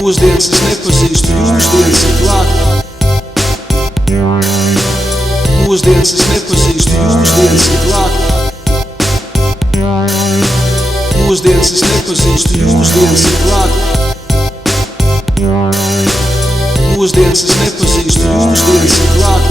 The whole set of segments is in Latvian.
Mūsdienas es nepazīstu, jūsdienas ir klāt. Mūsdienas es nepazīstu, jūsdienas ir klāt. Mūsdienas es nepazīstu, jūsdienas ir klāt. Mūsdienas es nepazīstu, jūsdienas ir klāt.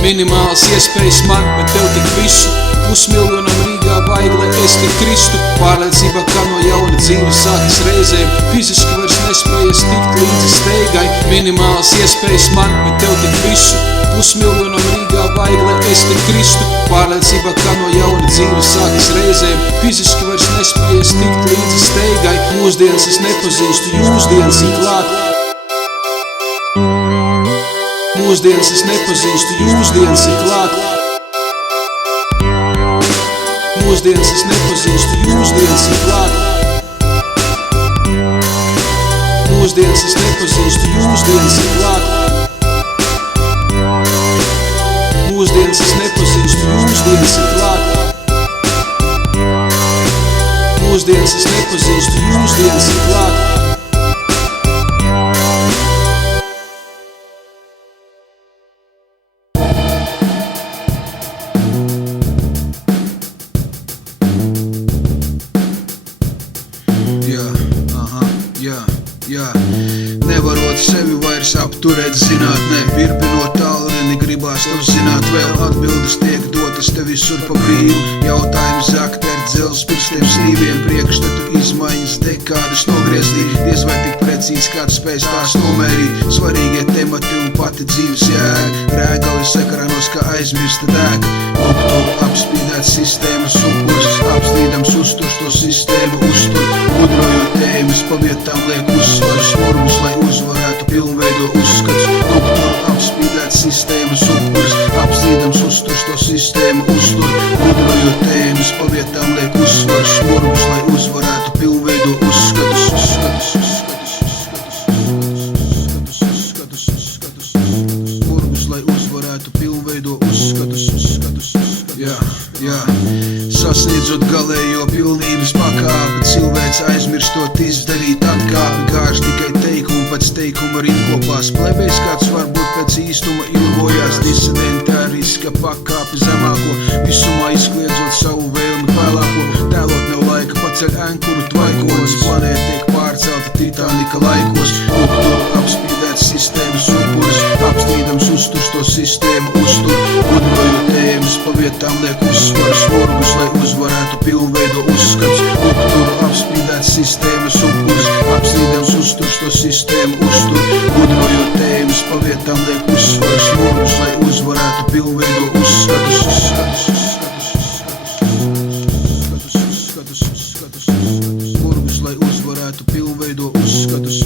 Minimāls iespējas man, bet tev tik visu. Pusmiljonam Rīgā vajag, lai es te kristu. Pārliecība, ka no jauna dzīve sākas reizēm. Fiziski vairs nespējas tikt līdzi steigai. Minimāls iespējas man, bet tev tik visu. Pusmiljonam Rīgā vajag, lai es te kristu. Pārliecība, ka no jauna dzīve sākas reizēm. Fiziski vairs nespējas tikt līdzi steigai. Mūsdienas es nepazīstu, jūsdienas ir klāt. Mūsdienas es nepazīstu, jūsdienas ir klāt. Mūsdienas es nepazīstu, jūsdienas ir klāt. Mūsdienas es nepazīstu, jūsdienas ir klāt. Mūsdienas es nepazīstu, jūsdienas ir klāt. Mūsdienas es nepazīstu, jūsdienas ir klāt. Nevarot sevi vairs apturēt zinātnē, virpinot tālruni, gribās tev zināt vēl. Atbildes tiek dotas te visur pa brīvu. Jautājums zakt ar dzelzs pirkstiem stīviem. Priekšstatu izmaiņas dekādas nogrieztī. Diez vai tik precīzi kāds spējas tās nomērīt. Svarīgie temati un pati dzīves jēga. Rēgalis ekranos kā aizmirsta dēka. Lūk, apspīdēt sistēmas upuris. Apstrīdams uzturs to sistēmu uztur. Gudrojot tēmas pa vietām liek uzsvaru smurmus, lai uzvarētu pilnveido uzskats. Lūk, apspīdēt sistēmas upuris. Apstrīdams uzturs to sistēmu uztur. Gudrojot tēmas pa vietām liek uzsvaru smurmus, lai uzvarētu pilnveido uzskatus. Smurmus, lai uzvarētu pilnveido uzskatus. Sasniedzot galējo pilnības pakāpi, cilvēks aizmirstot izdarīt atkāpi. Gāž tikai teikumu pēc teikuma rindkopās. Plebejs kāds varbūt pēc īstuma ilgojās. Disidentariska pakāpi zemāko, visumā izkliedzot savu vēlmi vēlāko. Tēlot nav laika, paceļ ankuru tvaikonis. Planēta tiek pārcelta Titanika laikos. Lūk, apspīdēts sistēmas upuris. Apstrīdams uzturs to sistēmu uztur. Gudrojot tēmas pa vietām liek uzsvaru smurgus, lai uzvarētu pilnveido uzskats. Lūk, apspīdēts sistēmas upuris. Apstrīdams uzturs to sistēmu uztur. Gudrojot tēmas pa vietām liek uzsvaru smurgus, lai uzvarētu pilnveido uzskatus. Smurgus, lai uzvarētu pilnveido uzskatus.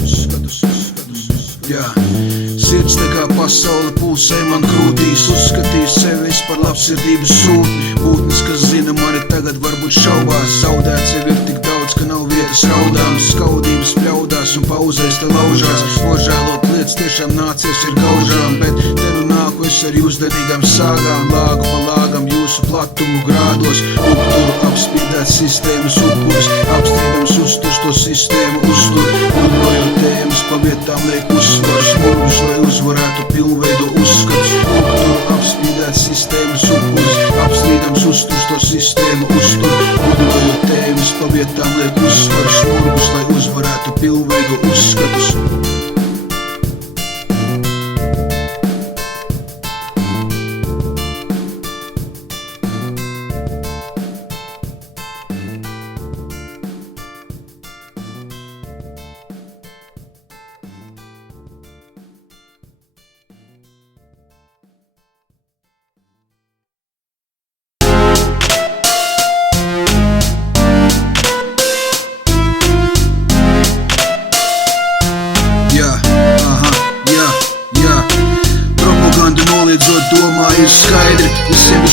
Sirds tā kā pasaule pulsē man krūtīs. Uzskatīs sevis par labsirdības sūtni. Būtnes, kas zina mani tagad varbūt šaubās. Zaudēts jau ir tik daudz, ka nav vietas raudām. Skaudības pļaudās un pauzēs te laužās. Nožēlot lietas tiešām nācies ir gaužām. Bet te nu nāku es ar jūsdenīgām sāgām. Lāgu pa lāgam jūsu platumu grādos. Lūk, apspīdēts sistēmas upuris. Apstrīdams uzturs to sistēmu uztur. Gudrojot tēmas pa vietām liek uzsvaru smurgus, lai uzvarētu pilnveido uzskats. Lūk, apspīdēts sistēmas upuris. Apstrīdams uzturs to sistēmu uztur. Gudrojot tēmas pa vietām liek uzsvaru smurgus, lai uzvarētu pilnveido uzskatus.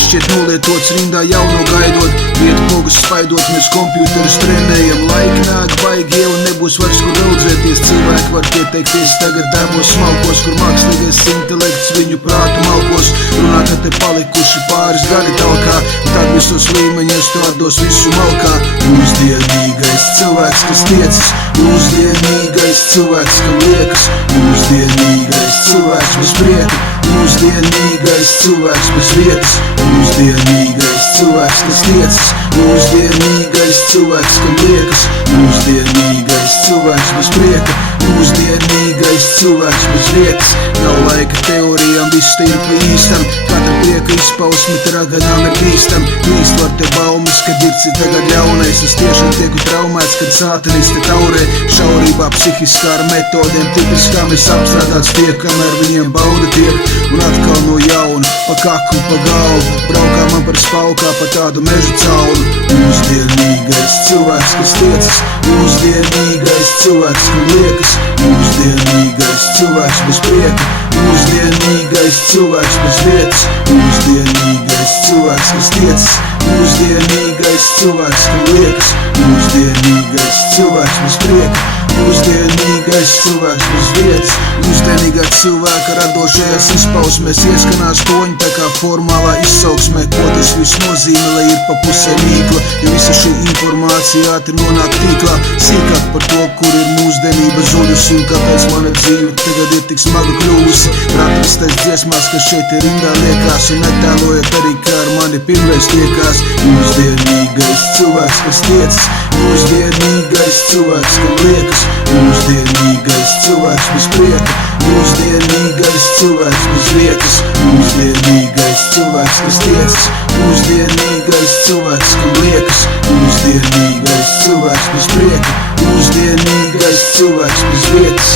šķiet nolietots rindā jauno gaidot. Vietu pogas spaidot, mēs kompjuterus trenējam. Laika nāk baigie un nebūs vairs kur raudzēties. Cilvēki var pieteikties tagad darbos smalkos, kur mākslīgais intelekts viņu prātu malkos. Runā, ka te palikuši pāris gadi talkā, tad visos līmeņos tārdos visu malkā. Mūsdienīgais cilvēks, kas tiecas, mūsdienīgais cilvēks, kam liekas, mūsdienīgais cilvēks bez prieka, mūsdienīgais cilvēks bez vietas, mūsdienīgais cilvēks, kas tiecas, mūsdienīgais cilvēks, kam liekas, mūsdienīgais cilvēks bez prieka, mūsdienīgais cilvēks bez vietas. Nav laika teorijām, viss te ir pa īstam, katra prieka izpausme te raganām ir bīstam. Līst var te baumas, kad dirci tagad ļaunais, es tiešām tieku traumēts, kad sātanisti taurē. Šaurībā psihiskā ar metodēm tipiskā mēs apstrādāts tiek, kamēr viņiem bauda tiek. Un atkal no jauna, pa kaku, pa galvu, braukā man par spaukā pa tādu mežu caunu. Mūsdienīgais cilvēks, kas tiecas, mūsdienīgais cilvēks, kam liekas, mūsdienīgais cilvēks bez prieka, mūsdienīgais cilvēks bez vietas, mūsdienīgais cilvēks, kas tiecas, mūsdienīgais cilvēks, kam liekas, mūsdienīgais cilvēks bez prieka, mūsdienīgais cilvēks bez vietas. Mūsdienīgā cilvēka radošajās izpausmēs ieskanās toņi tā kā formālā izsauksmē. Ko tas viss nozīmē, lai ir pa pusē mīkla, jo visa šī informācija ātri nonāk tīklā. Sīkāk par to, kur ir mūsdienība zudusi un kāpēc mana dzīve tagad ir tik smaga kļuvusi. Ratrastais dziesmās, kas šeit ir rindā liekās, un netēlojot arī, kā ar mani pirmreiz tiekās. Mūsdienīgais cilvēks, kas tiecas, mūsdienīgais cilvēks, kam liekas, mūsdienīgais cilvēks bez prieka, mūsdienīgais cilvēks bez vietas, mūsdienīgais cilvēks, kas tiecas, mūsdienīgais cilvēks, kam liekas, mūsdienīgais cilvēks bez prieka, mūsdienīgais cilvēks bez vietas.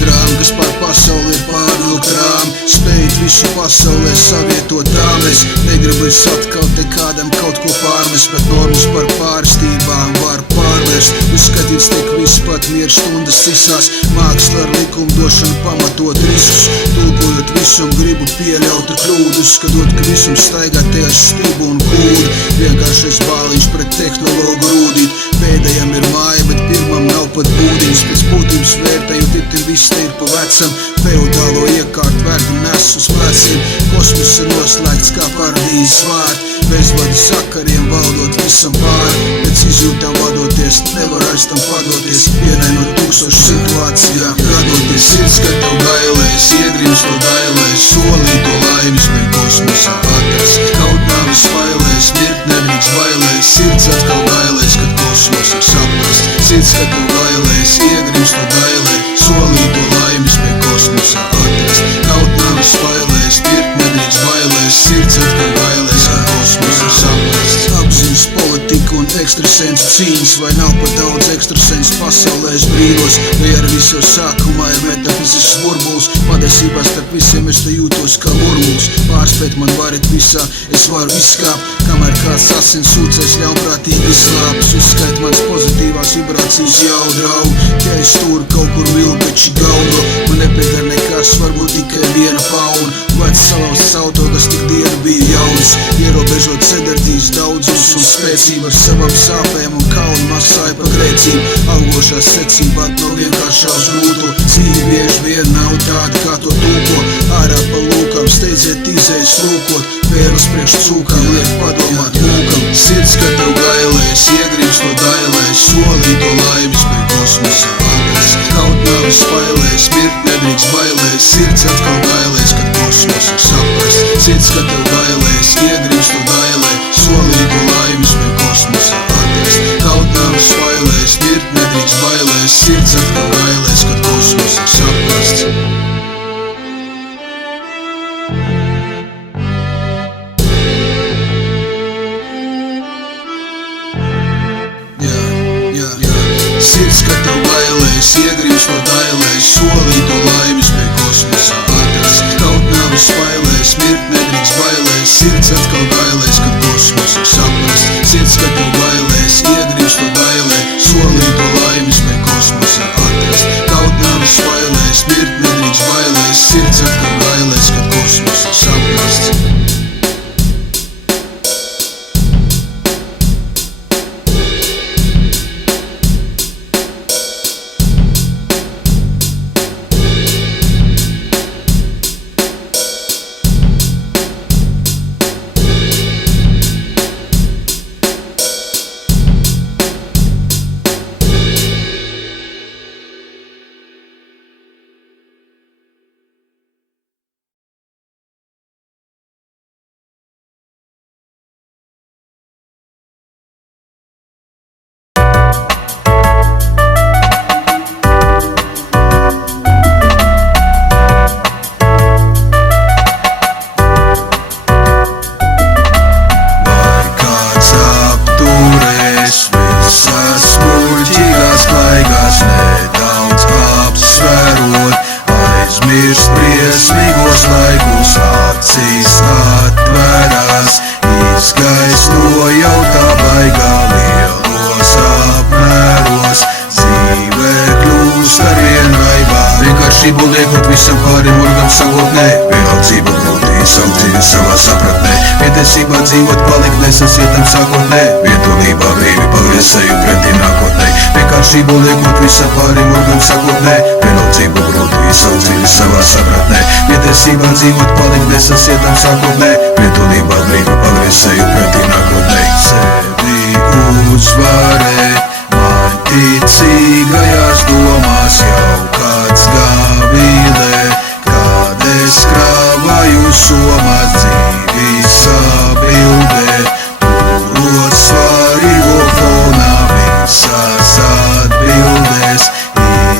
Drāma, kas pār pasauli ir pārvilka rāma, spējot visu pasaulē savietot dāmes. Negribu es atkal te kādam kaut ko pārmest, bet normas par pārstībām var pārvērst. Uzskatīts tiek viss pat mieru stundas cisās, māksla ar likumdošanu pamatot riskus. Tulkojot visum gribu pieļaut kļūdus, skatot, ka visum staigā te ar stibu un kūdu. Vienkāršais bāliņš pret tehnologu rūdīt, pēdējam ir māja, bet pirmam nav pat būdiņas. Pēc būtības vērtējot, itin viss te ir pa vecam, feudālo iekārt verdi nes uz pleciem. Kosmos ir noslēgts kā paradīzes vārti, bezvadu sakariem valdot visam pāri. Pēc izjūtām vadoties, nevar aiz tam padoties, vienai no 1000 situācijām gadoties. Sirds, ka tev gailēs, iegrims to dailēs, solīto laimis vai kosmosā atrast. Kaut nāvis failēs, mirt nedrīkst bailēs, sirds atkal gailēs, kad kosmos ir saprast. Sirds, ka tev gailēs, iegrims to dailē, solīto laimis vai kosmosā atrast. Kaut nāvis failēs, mirt nedrīkst bailēs, sirds atkal gailēs, kad kosmos ir saprast. Apziņas politika un ekstrasensu cīņas, vai nav pat daudz ekstrasensu pasaulēs brīvos, vai ar visu jau sākumā ir metafizisks burbulis. Patiesībā starp visiem es te jūtos kā murmuls. Pārspēt man varat visā, es varu izskāpt, kamēr kāds asins sūcēs ļaunprātīgi izslāpes. Uzskait mans pozitīvās vibrācijas jau draug, ja es stūru kaut kur vilpeči gaudo. Man nepiedar nekas, varbūt tikai viena fauna, vec salauzts auto, kas tik dienu bija jauns. Ierobežot sedardīs daudzus un spēcību ar savam sāpēm un kaunu masāja pa grēcību. Augošā secībā no vienkāršā uz grūto, dzīve bieži vien nav tāda, kā to tūko. Ārā pa lūkām steidziet izējas lūkot, pērlis priekš cūkām liek padomāt mūkam. Sirds, ka tev gailēs, iegrims to dailēs, solīto laimis vai kosmosā atrast. Kaut nāvis failēs, mirt nedrīkst bailēs, sirds atkal gailēs, kad kosmos ir saprast. Sirds, ka tev gailēs, iegrims to dailē, solīto laimis vai kosmosā atrast. Kaut nāvis failēs, mirt nedrīkst bailēs, sirds atkal gailēs, kad kosmos ir saprasts. mirt nedrīkst bailēs, sirds atkal bailēs, kad kosmos ir saprasts. Briesmīgos laikus acīs atverās, izgaismo jau tā baigā lielos apmēros, dzīvē kļūst arvien raibā. Vienkāršību liekot visam pāri murgam sagotnē, vienaldzību grūti savu dzīvi savā sapratnē, vietiesībā dzīvot palikt nesasietam sākotnē, vietulībā brīvi pagriezēju pretī nākotnē. Vienkāršību liekot visam pāri murgam sagotnē, vienaldzību grūti savu dzīvi savā sapratnē, vietiesībā dzīvot palikt nesasietam sākotnē, vietulībā brīvi pagriezēju pretī nākotnē. Sevi uzvarēt, man ticīgajās domās jau kāds gāvīlē, kad es krāvāju somās dzīvi sabildē, turot svarīgo fonā visās atbildēs,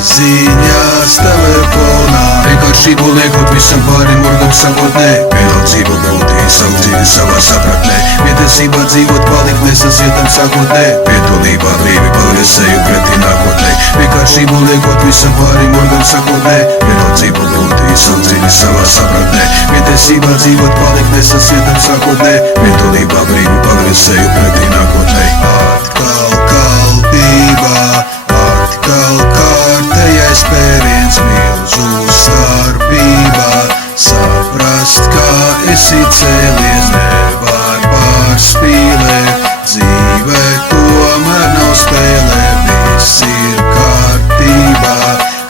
izziņās telefonā. Vienkāršību liekot visam pāri murgam sagotnē, vienaldzību grūti savu dzīvi savā sapratnē, vietiesībā dzīvot palikt nesasietam sākotnē, vietulībā brīvi pagriezēju pretī nākotnē. Vienkāršību liekot visam pāri murgam sagotnē, vienaldzību grūti savu dzīvi savā sapratnē, vietiesībā dzīvot palikt nesasietam sākotnē, vietulībā brīvi pagriezēju pretī nākotnē. Atkal kalpībā, atkal kārtējais pēriens milzu starpībā, saprast, kā esi cēlies, nevar pārspīlēt, dzīvē tomēr nav spēlē, viss ir kārtībā,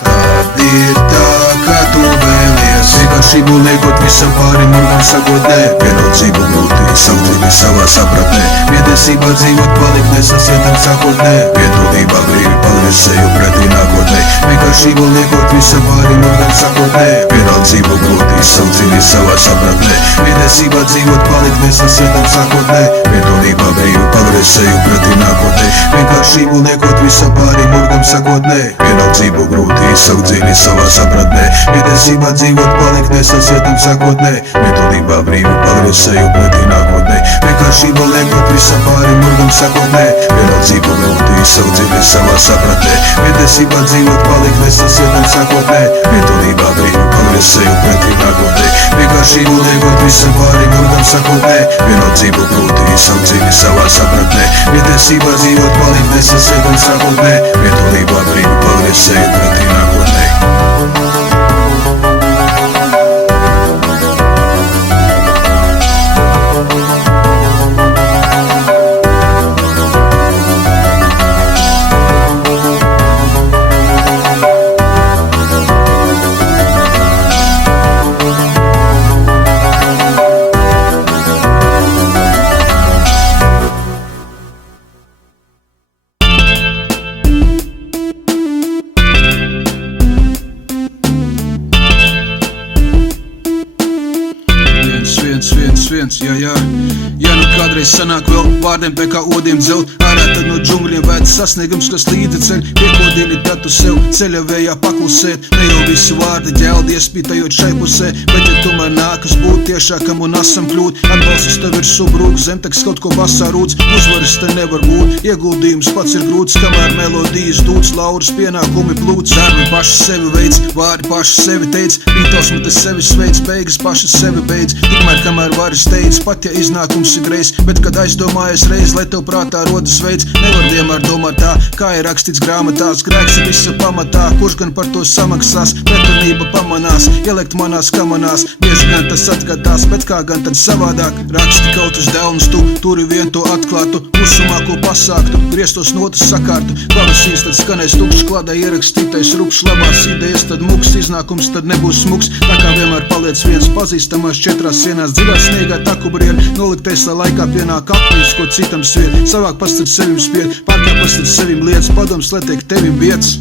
kad ir tā, kā tu vēlies. Vienkāršību liekot visam pāri murgam sagotnē, vienaldzību grūti savu dzīvi savā sapratnē, vietiesībā dzīvot palikt nesasietam sākotnē, vietulībā brīvi pagriezēju pretī nākotnē. Vienkāršību liekot visam pāri murgam sagotnē, vienaldzību grūti savu dzīvi savā sapratnē, vietiesībā dzīvot palikt nesasietam sākotnē, vietulībā brīvi pagriezēju pretī nākotnē. Vienkāršību liekot visam pāri murgam sagotnē, vienaldzību grūti savu dzīvi savā sapratnē, vietiesībā dzīvot palikt nesasietam sākotnē, vietulībā brīvi pagriezēju pretī nākotnē. Vienkāršību liekot visam pāri murgam sagotnē, vienaldzību grūti savu dzīvi savā sapratnē, vietiesībā dzīvot palikt nesasietam sākotnē, vietulībā brīvi pagriezēju pretī nākotnē. Vienkāršību liekot visam pāri murgam sagotnē, vienaldzību grūti savu dzīvi savā sapratnē, vietiesībā dzīvot palikt nesasietam sākotnē, vietulībā brīvi pagriezēju pretī nākotnē. Ja nu kādreiz sanāk vēl vārdiem pēc kā odiem dzelt, ārā tad no džungļiem vērts sasniegums, kas līdzi ceļ, piekodini tad tu sev ceļa vējā paklusēt, ne jau visi vārdi ģeldi iespītajot šai pusē, bet ja tomēr nākas būt tiešākam un asam kļūt, atbalstis tev ir subrūk, zemteks kaut ko basā rūts, uzvaras te nevar būt, ieguldījums pats ir grūts, kamēr melodijas dūts, lauras pienākumi plūts, darbi paši sevi veids, vārdi paši sevi teic, rītausmutes sevi sveic, beigas paši sevi beidz, tikmēr kamēr varis teic, beidz, pat ja iznākums ir greizs. Bet, kad aizdomājies reiz, lai tev prātā rodas veids, nevar vienmēr domāt tā, kā ir rakstīts grāmatās. Grēks ir visa pamatā, kurš gan par to samaksās? Pretrunība pamanās, ielikt manās kamanās, bieži gan tas atgadās, bet kā gan tad savādāk? Raksti kaut uz delnus tu, turi vien to atklātu, klusumā ko pasāktu, grieztos notas sakārtu, klavesīs tad skanēs tukšs, klādē ierakstītais rupšs, labās idejas tad muks, iznākums tad nebūs smuks, tā kā vienmēr paliec viens pazīstamās četrās sienās, dziļā sniegā taku brien, noliktais, lai laikā pienāk aplis, ko citam sviet, savāk pastat sevim spied, pārkā pastat sevim lietas, padoms, lai tiek tevim vietas.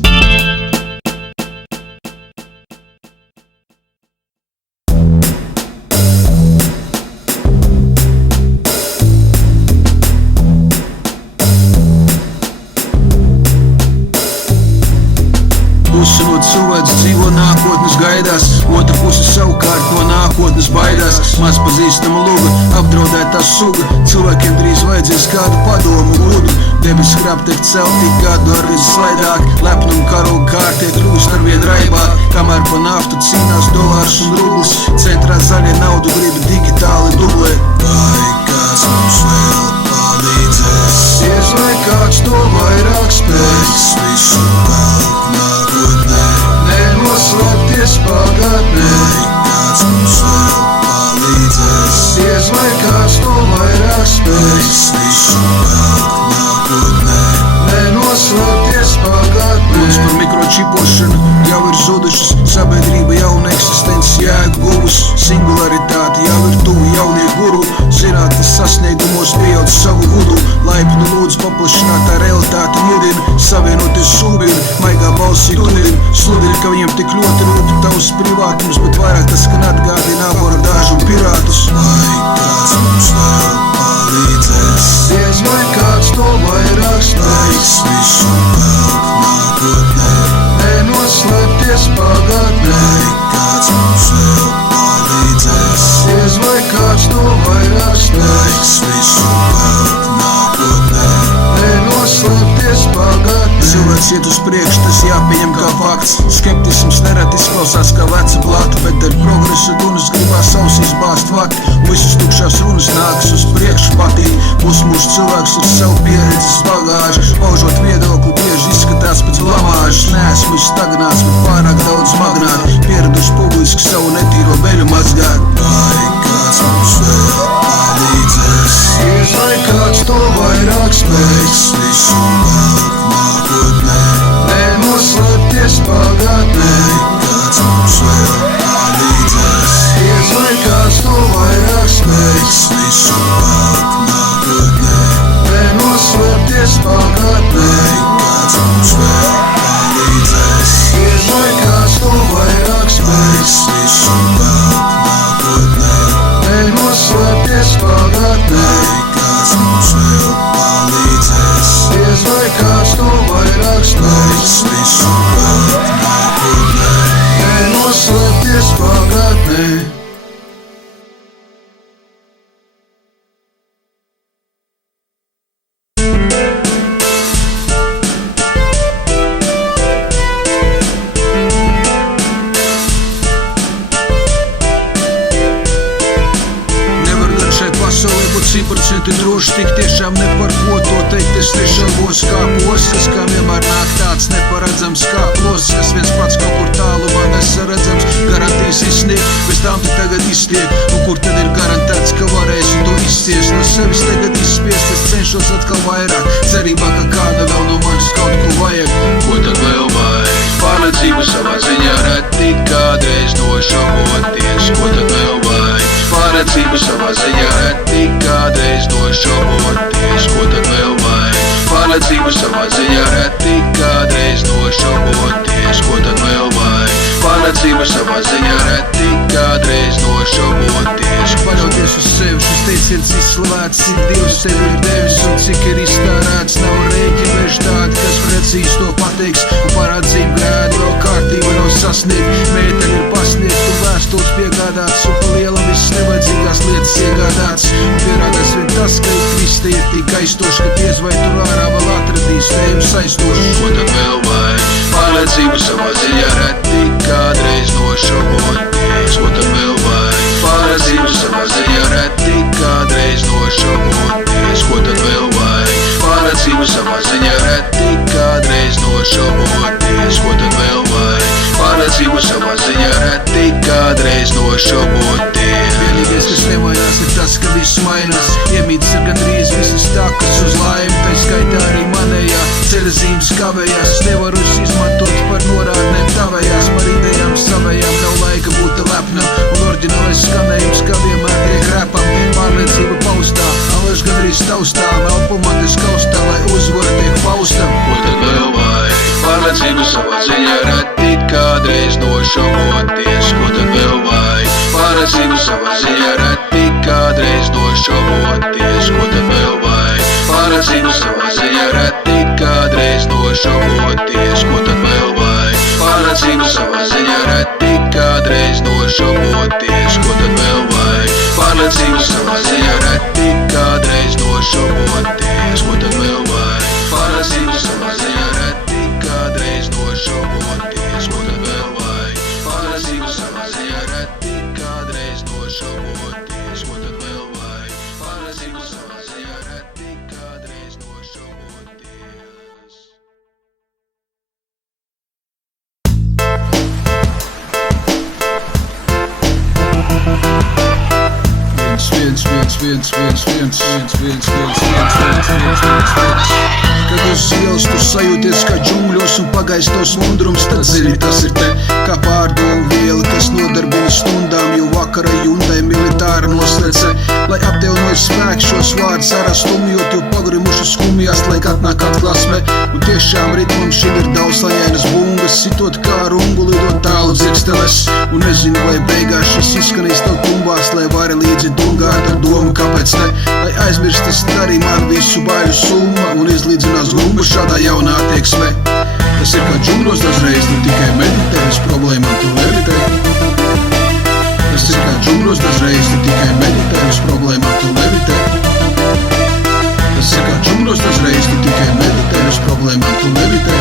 Puse no cilvēks dzīvo nākotnes gaidās, otra puse savukārt no nākotnes baidās. Maz pazīstama luga, apdraudētā suga, cilvēkiem drīz vajadzēs kādu padomu gudu. Debes skrāp tiek celti gadu arī slaidāk, lepnum karogu kārtie kļūst arvien raibāk. Kamēr pa naftu cīnās dolārs un rublis, centrā zaļie naudu grib digitāli dublēt. Vai kāds mums vēl palīdzēs? Diez vai kāds to vairāk spēs? Visu velk nākotnē, nenoslēpties pagātnē. Vai kāds mums vēl palīdzēs? Diez vai kāds to vairāk spēs? Visu velk nākotnē, nenoslēpties pagātnē. Mums par mikročipošanu jau ir zudušas, sabiedrība jauna eksistences jēgu guvusi, singularitāte jau ir tuvu jaunie guru, zinātnes sasniegumos pieauc savu vudu, laipni lūdzu paplašinātā realitāte mudina, savienoties sūbina, maigā balsī tudina, sludina, ka viņiem tik ļoti rūp tavs privātums, bet vairāk tas, ka atgādina abordāžu un pirātus. Vai kāds mums vēl palīdzēs? Diez vai kāds to vairāk spēs? Visu velk nākotnē, nenoslēpties pagātnē. Vai kāds mums vēl palīdzēs? Diez vai kāds to vairāk spēs? Visu velk nākotnē, nenoslēpties pagātnē. Cilvēks iet uz priekšu, tas jāpieņem kā fakts. Skeptisms nerad izklausās kā veca plata, bet ar progresu dunas gribās ausīs bāzt vakt. Visus tukšās runas nākas uz priekšu patīt. Pusmūžs cilvēks ar savu pieredzes bagāžu, paužot viedokli bieži izskatās pēc blamāžas. Neesmu stagnāts, bet pārāk daudz magnāt, pieraduši publiski savu netīro beļu mazgāt. Vai kāds mums vēl palīdzēs? Diez vai kāds to vairāk spēs? Visu velk nākotnē, nenoslēpties pagātnē. Vai kāds mums vēl palīdzēs? Diez vai kāds to vairāk spēs? Visu velk nākotnē, nenoslēpties pagātnē. Vai kāds mums vēl palīdzēs? Diez vai kāds to vairāk spēs? Visu velk nākotnē, nenoslēpties pagātnē. Vai kāds mums vēl palīdzēs? Diez vai kāds to vairāk spēs? Visu velk nākotnē, nenoslēpties pagātnē. Simtprocenti droši, tik tiešām ne par ko to teikt. Es nešaubos kā poskas, kā vienmēr nāk tāds neparedzams kā plosas, kas viens pats kaut kur tālumā nesaredzams. Garantijas izsniegt, bez tām tu tagad iztiek. Un kur tad ir garantēts, ka varēsi to izciest? No sevis tagad izspiest, es cenšos atkal vairāk, cerībā, ka kāda vēl no manis kaut ko vajag. Ko tad vēl vajag? Pārliecību savā ziņā reti kādreiz nošauboties. Ko tad vēl vajag? Pārliecību savā ziņā reti kādreiz nošauboties. Ko tad vēl vajag? Pārliecību savā ziņā reti kādreiz nošauboties. Ko tad vēl vajag? Pārliecību savā ziņā reti kādreiz nošauboties. Paļauties uz sevi, šis teiciens izslavēts, cik Dievs tev ir devis un cik ir iztērēts. Nav rēķinējuši tādi, kas precīzi to pateiks un parādzīm grēdu vēl kārtība nav sasniegt. Mēteli ir pasniegt un vēstules piegādāts un pa lielam viss nevajadzīgās lietas iegādāts. Un pierādās vien tas, ka ik Kristi ir tik aizstoši, ka diez vai tur ārā vēl atradīs tēmu saistoši. Ko tad vēl vajag? Pārliecību savā ziņā reti kādreiz nošauboties. Ko tad vēl vajag? Pārliecību savā ziņā reti kādreiz nošaboties. Vienīgais, kas nemainās, ir tas, ka viss mainās. Iemītas ir gandrīz visas takas uz laimi, tā skaitā arī manējā. Ceļa zīmes kavējās, es nevaru izmantot par norādnēm tavējās, par idejām savējām. Nav laika būt lepnam, un oriģinālais skanējums, kā vienmēr tiek repam. Pārliecība paustā, alaž gandrīz taustām, elpumatis kaustā, lai uzvara tiek paustam. Ko tad vēl vajag? Pārliecību savā ziņā reti kādreiz nošaboties. Ko tad vēl vajag? Pārliecību savā ziņā reti kādreiz nošaboties. Ko tad vēl vajag? Pārliecību savā ziņā reti kādreiz nošaboties. Ko tad vēl vajag? Pārliecību savā ziņā reti kādreiz nošaboties. Ko tad vēl vajag? Pārliecību savā ziņā reti kādreiz nošaboties. Ko tad vēl vajag? Pārliecību savā ziņā reti kādreiz nošaboties. Ko tad vēl vajag? Pārliecību savā ziņā reti kādreiz nošaboties. Ko tad vēl vajag? Pārliecību savā ziņā reti kādreiz nošaboties. Kad uz ielas tu sajūties kā džungļos un pagaistos mundrums, tad zini, tas ir te kā pārdomu viela, kas nodarbina stundām, jo vakara jundai militāra noslēce. Lai apdevnojas spēks šos vārdus arastumjot, jo pagrimuši skumjās, laik atnāk atklāsme. Un tiešām ritmam šim ir daudz laņainas bungas, sitot kā rungu, lidot tālu dzirksteles. Un nezinu, vai beigās šis izskanīs tev tumbās, lai vari līdzi dungāt ar domu, kāpēc ne. Lai aizmirstas arī man visu baiļu summa un izlīdzinās grumba šādā jaunā attieksmē. Tas ir kā džungļos dažreiz, ne tikai meditē, uz problēmām tu levitē. Tas ir kā džungļos dažreiz, ne tikai meditē, uz problēmām tu levitē. Tas ir kā džungļos dažreiz, ne tikai meditē, uz problēmām tu levitē.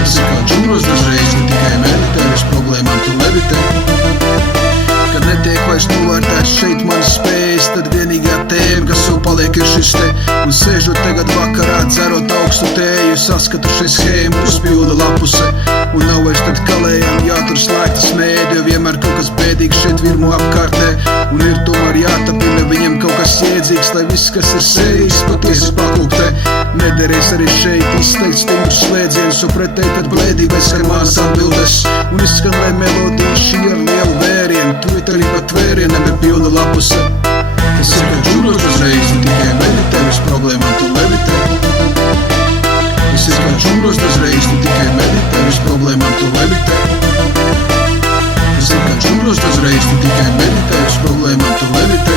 Tas ir kā džungļos dažreiz, ne tikai meditē, uz problēmām tu levitē. Kad netiek vairs novērtēts šeit manas spējas, tad vienīgā tēma, kas vēl paliek, ir šis te. Un sēžot tagad vakarā, dzerot augstu tēju, saskatu šai schēmu, uzpilda lapuse. Un nav vairs tad kalējām jātur slēgtas mēdi, jo vienmēr kaut kas bēdīgs šeit virmo apkārtē. Un ir tomēr jātapina viņiem kaut kas iedzīgs, lai viss, kas ir sērīgs, patiesi paklūptē. Nederēs arī šeit izteikt stingrus slēdzienus, un pretēji tad blēdīgi vai skan manas atbildes. Un izskan, lai melodija šī ar lielu vērienu, Twitterī pat vērienam ir pilna lapuse. Tas ir kā džungļos dažreiz, ne tikai meditē, uz problēmām tu levitē. Tas ir kā džungļos dažreiz, ne tikai meditē, uz problēmām tu levitē. Tas ir kā džungļos dažreiz, ne tikai meditē, uz problēmām tu levitē.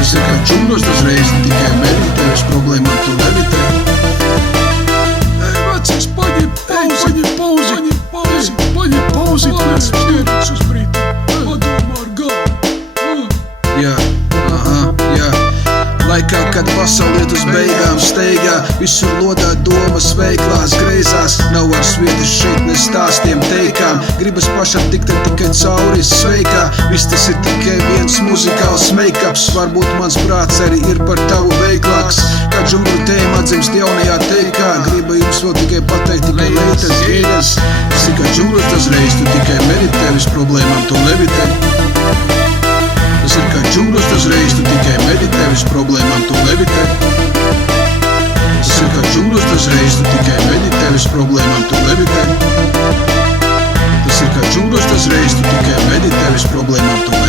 Tas ir kā džungļos dažreiz, ne tikai meditē, uz problēmām tu levitē. Vecais, paņem pauzi, ķēries uz brīdi, padomā ar galvu. Jā. Laikā, kad pasauli iet uz beigām steigā, visur lodā domas veiklās, greizās. Nav vairs vietas šeit ne stāstiem teikām, gribas pašam tikt tikai cauri sveikā. Viss tas ir tikai viens muzikāls make-ups, varbūt mans prāts arī ir par tavu veiklāks. Kā džungļu tēma atzimst jaunajā teikā, gribu jums vēl tikai pateikt, tikai leitas gēļas. Tas ir kā džungļos dažreiz, tu tikai meditē, uz problēmām tu levitē. Tas ir kā džungļos dažreiz, tu tikai meditē, uz problēmām tu levitē. Tas ir kā džungļos dažreiz, tu tikai meditē, uz problēmām tu levitē. Tas ir kā džungļos dažreiz, tu tikai meditē, uz problēmām tu